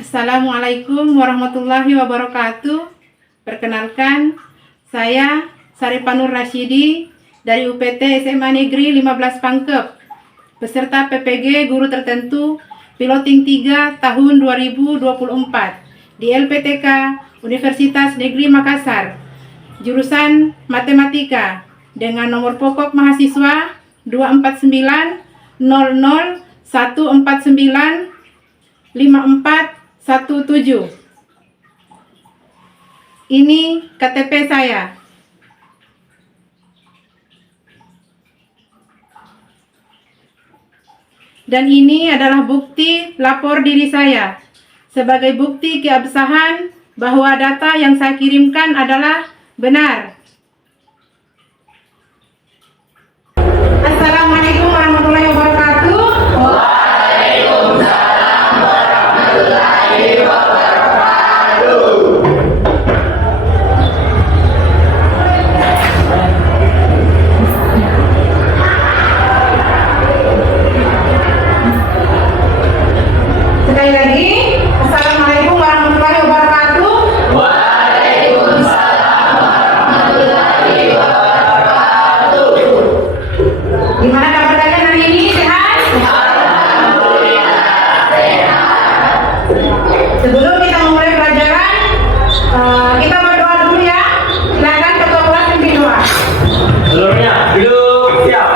Assalamualaikum warahmatullahi wabarakatuh. Perkenalkan, saya Sarifanur Rasyidi dari UPT SMA Negeri 15 Pangkep, peserta PPG Guru Tertentu Piloting 3 tahun 2024 di LPTK Universitas Negeri Makassar, jurusan Matematika dengan nomor pokok mahasiswa 249 00149 5417. Ini KTP saya. Dan ini adalah bukti lapor diri saya sebagai bukti keabsahan bahwa data yang saya kirimkan adalah benar. Assalamualaikum warahmatullahi wabarakatuh. Sekali lagi, Assalamualaikum warahmatullahi wabarakatuh. Waalaikumsalam warahmatullahi wabarakatuh. Gimana kabar kalian hari ini? Sehat? Alhamdulillah sehat. Sebelum kita memulai pelajaran, kita berdoa dulu ya. Silakan ketua kelas pimpin doa. Sebelumnya duduk siap.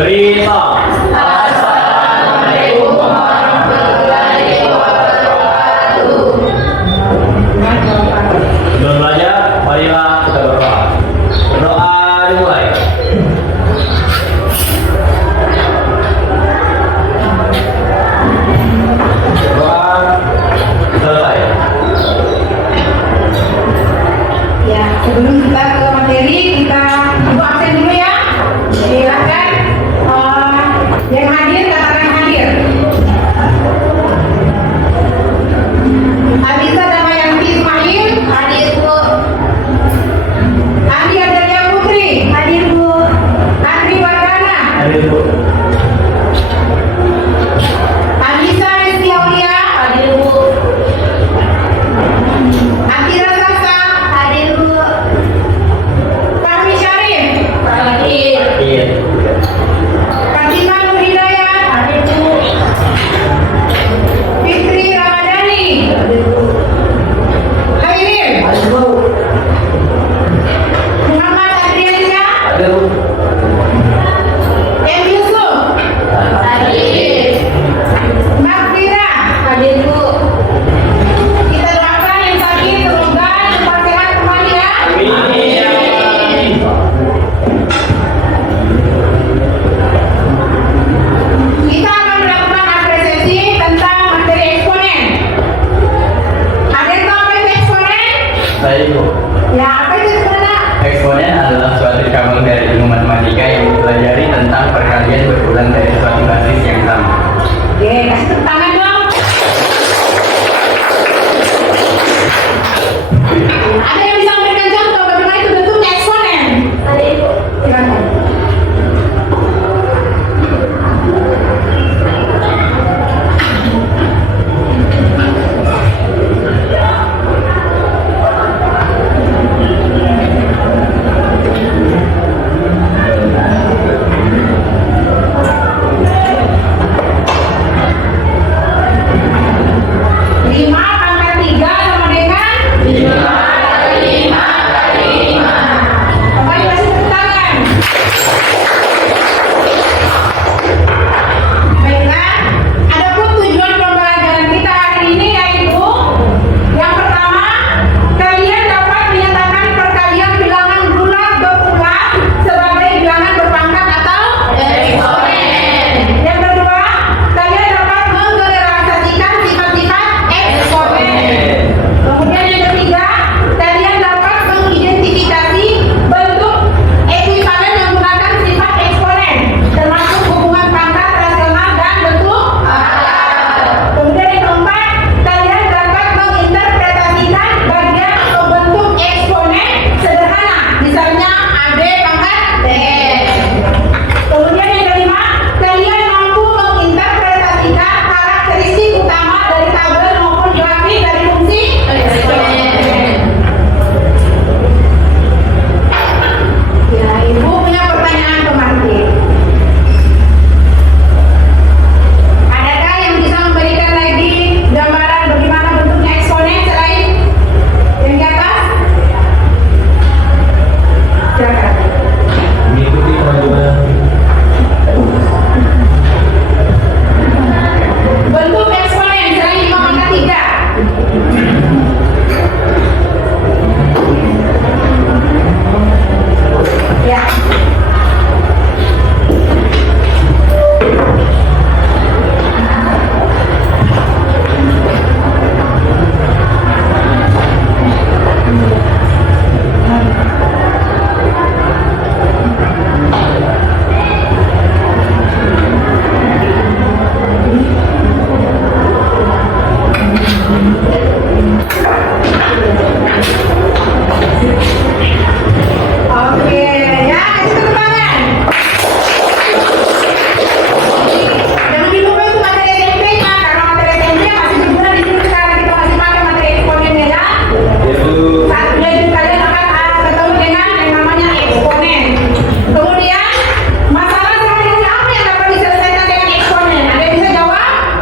Berita. Assalamualaikum warahmatullahi wabarakatuh. Sebelum belajar, marilah kita berdoa. Berdoa dimulai. Doa selesai. Ya, sebelum kita ke materi, kita ibu absen dulu ya. Silakan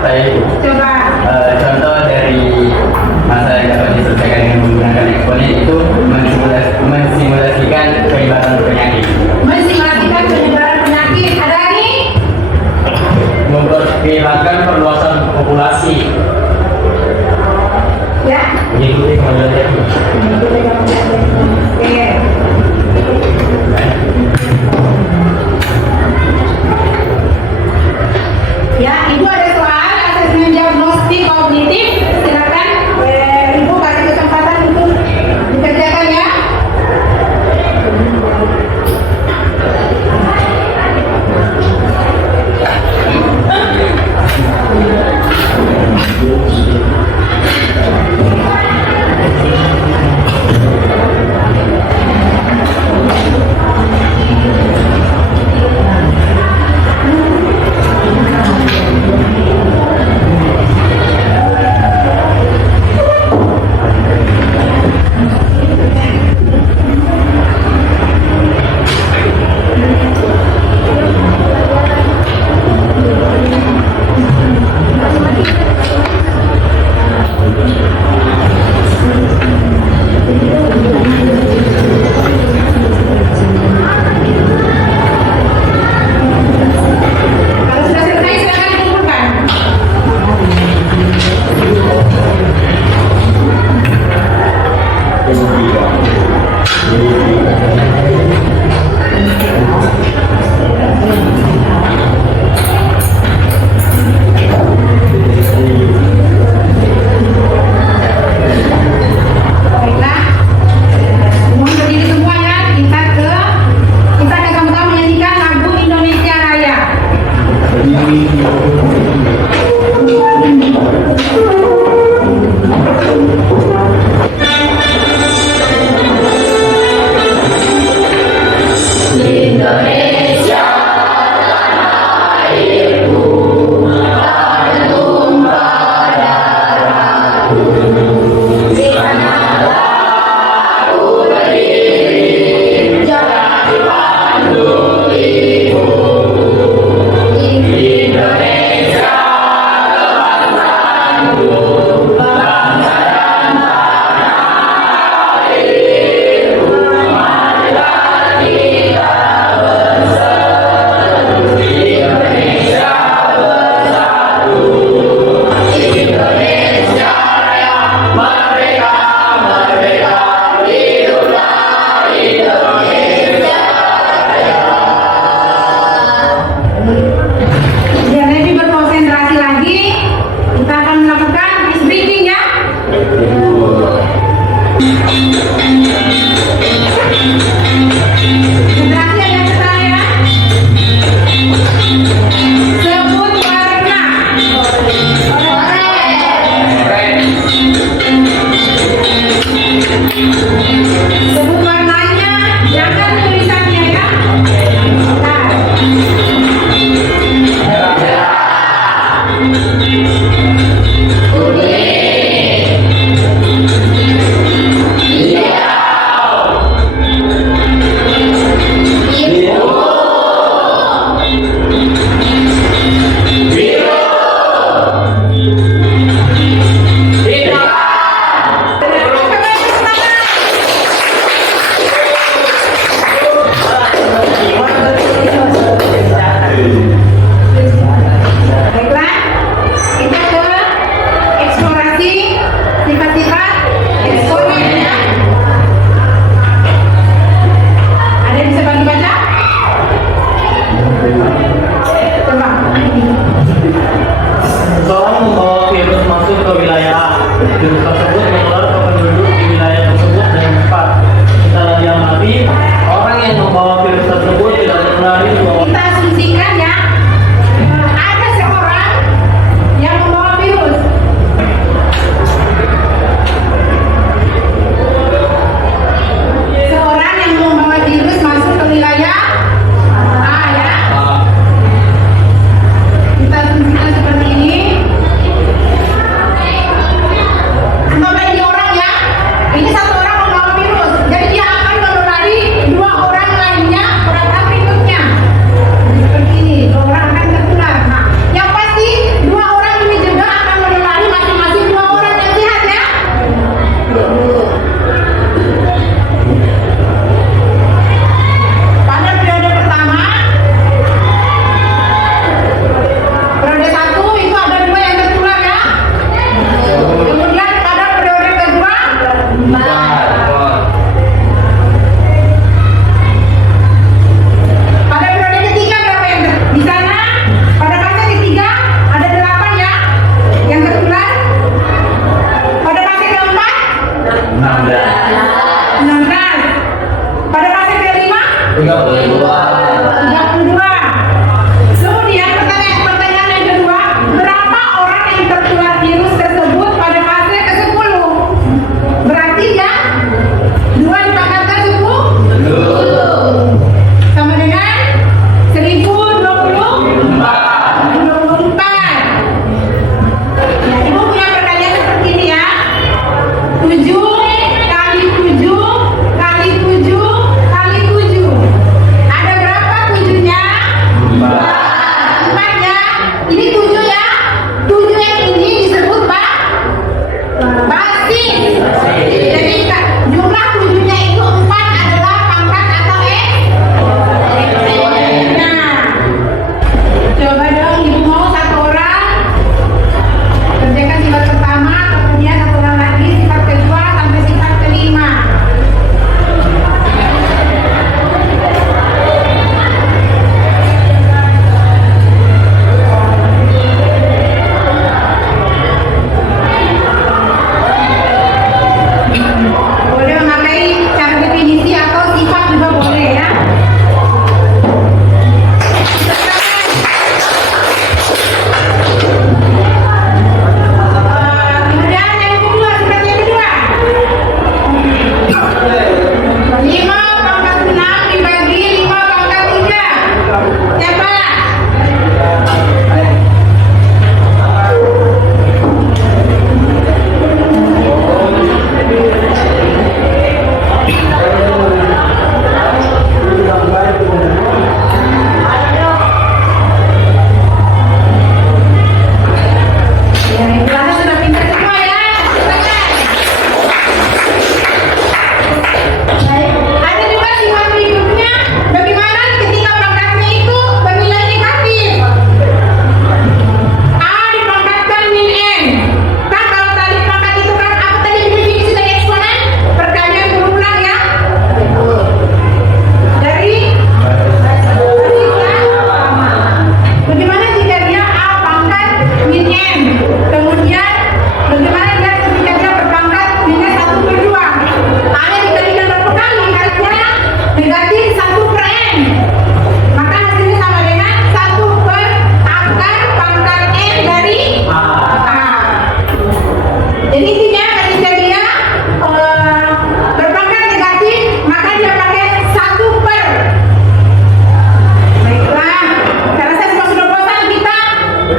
saya Ibu. Coba. Contoh dari masalah yang dapat diselesaikan dengan menggunakan eksponen itu mensimulasikan penyebaran penyakit. Mensimulasikan penyebaran penyakit. Ada lagi? Memperkirakan perluasan populasi. Ya. Mengikuti kemajuan teknik. Oke. Ya, Ibu ada soal asesmen diagnostik kognitif. Silakan, Ibu kasih kesempatan untuk dikerjakan ya.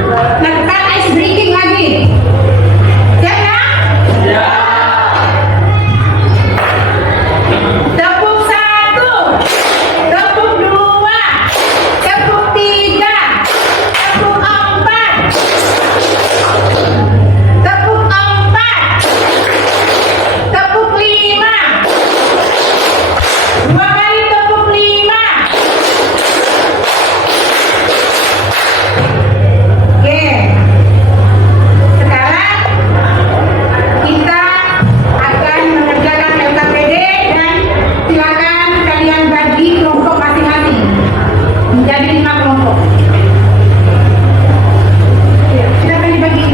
Lakukan ice breaking lagi. Siap ya? Ya. Tepuk 1, tepuk 2, tepuk 3, tepuk 4, tepuk 4, tepuk 5, 2 kali tepuk 5. Oke, sekarang kita akan mengerjakan LKPD dan silakan kalian bagi kelompok masing-masing menjadi 5 kelompok. Ya, silakan dibagi.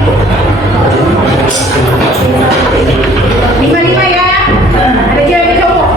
5-5 ya. Ada cewek ada cowok.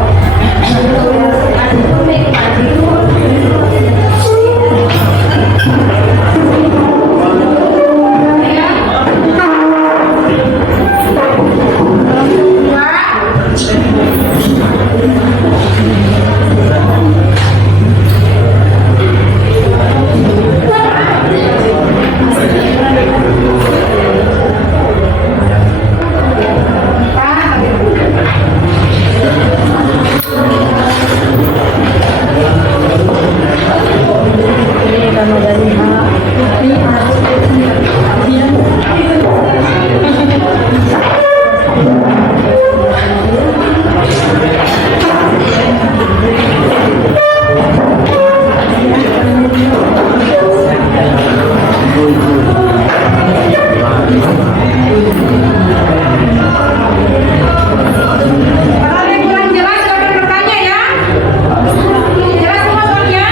Kalau ada yang kurang jelas silakan bertanya ya. Jelas semua soalnya?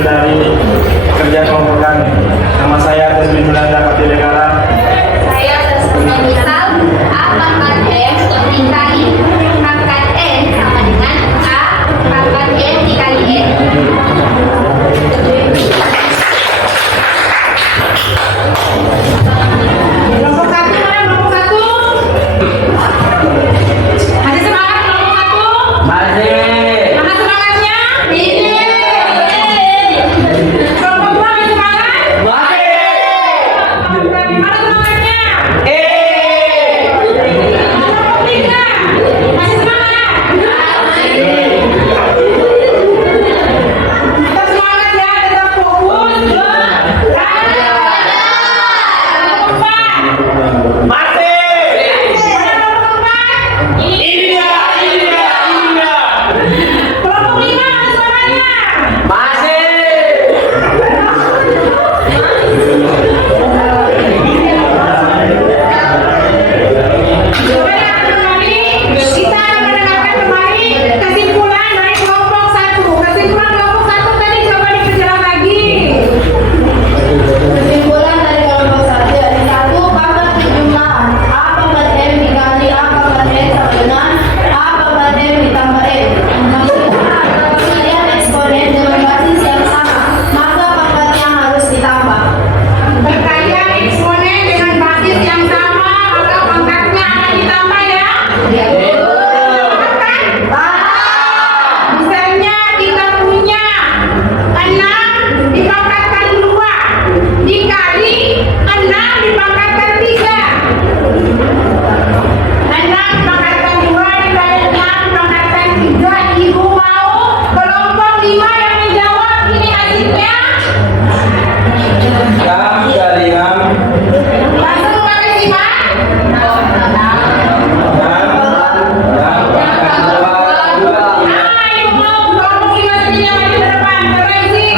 hasil dari kerja kelompok kami. Nama saya Tasmin Belanda Kapil Negara. Saya Tasmin Misal, A pangkat M dikali pangkat N sama dengan A pangkat M dikali N. Kelompok satu mana kelompok satu? Masih semangat kelompok satu? Masih. Mana semangatnya? Kelompok dua masih semangat? Masih. Mana semangatnya? Kelompok tiga masih semangat? Tetap semangat ya, tetap fokus. Kelompok empat. Masih. Mana kelompok empat? Ini dia. Kelompok lima mana semangatnya? Masih. Baik, kembali kita akan mendengarkan kembali kesimpulan dari kelompok satu. Kesimpulan kelompok satu tadi coba diperjelas lagi. Kesimpulan dari kelompok satu dari satu pangkat penjumlahan A pangkat M dikali A pangkat N sama dengan A pangkat M ditambah N. Maksudnya perkalian eksponen dengan basis yang sama, maka pangkatnya harus ditambah. Perkalian eksponen dengan basis yang sama, maka pangkatnya akan ditambah ya. Misalnya kita punya 6 dipangkatkan 2 dikali 6 dipangkatkan 3. 6 dipangkatkan 2 dikali 6 dipangkatkan 3. Ibu mau kelompok 5 yang menjawab, ini hasilnya. 6 kali 6. Langsung pakai simak. 6 Ibu mau kelompok 5 sendiri yang ada di depan. Coba isi.